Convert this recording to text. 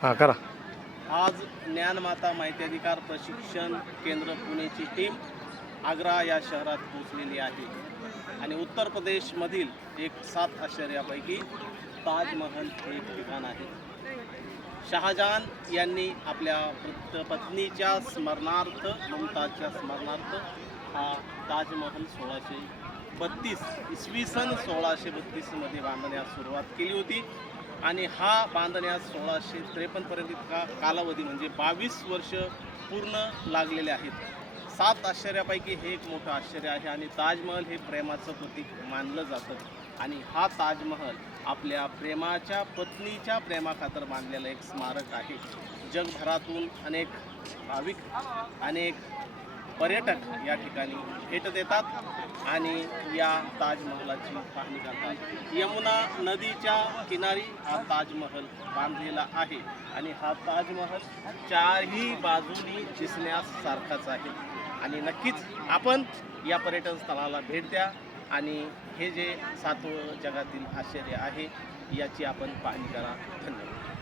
हां करा. आज ज्ञानमाता माहिती अधिकार प्रशिक्षण केंद्र पुणेची टीम आग्रा या शहरात पोहोचलेली आहे आणि उत्तर प्रदेशमधील एक 7 आश्चर्यापैकी ताजमहल हे एक ठिकाण आहे. शहाजहान यांनी आपल्या पत्नीच्या स्मरणार्थ, मुमताजच्या स्मरणार्थ हा ताजमहल 1632 इसवी सन 1632 बांधण्यास सुरुवात केली होती आणि हा बांधण्यास 1653 इतका कालावधी म्हणजे 22 वर्ष पूर्ण लागलेले आहेत. 7 आश्चर्यापैकी हे एक मोठं आश्चर्य आहे आणि ताजमहल हे प्रेमाचं प्रतीक मानलं जातं आणि हा ताजमहल आपल्या प्रेमाच्या पत्नीच्या प्रेमाखातर बांधलेलं एक स्मारक आहे. जगभरातून अनेक भाविक, अनेक पर्यटक या ठिकाणी भेट देतात आणि या ताजमहलाची पाहणी करतात. यमुना नदीच्या किनारी हा ताजमहल बांधलेला आहे आणि हा ताजमहल चारही बाजूनी दिसण्यास सारखाच आहे आणि नक्कीच आपण या पर्यटन स्थळाला भेट द्या आणि हे जे 7वं जगातील आश्चर्य आहे याची आपण पाहणी करा. धन्यवाद.